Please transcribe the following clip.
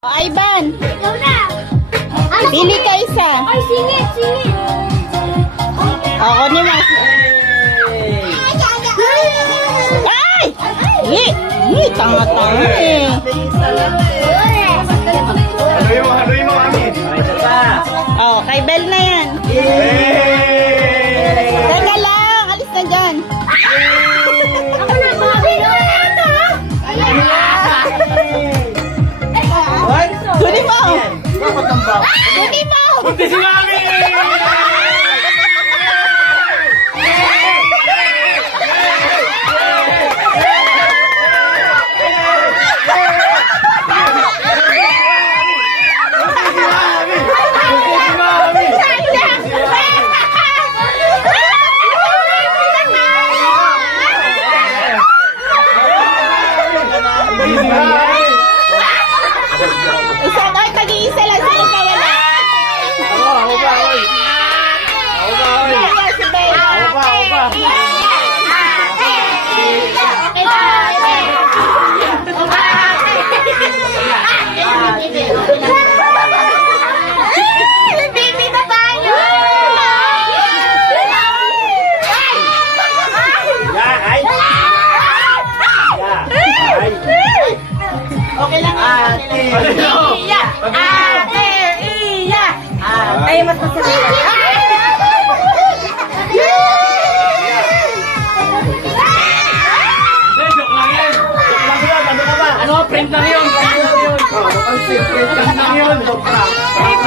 Ivan, Ikaw na. pili ka isa. Ay, singit, singit. Ako ni Mas. Ay! Ay, tanga-tanga eh. Haluin mo kami. Oh, kay Bel na yan. Teka lang, alis na dyan. Ako na, Bobby. Kunin mo. Kunin mo. Punti si Mami! Isa, ay, tag-iisa lang. Sino pa wala? Ako ba, oy? Ako ba, oy? Kaya si Bel. Ako ba?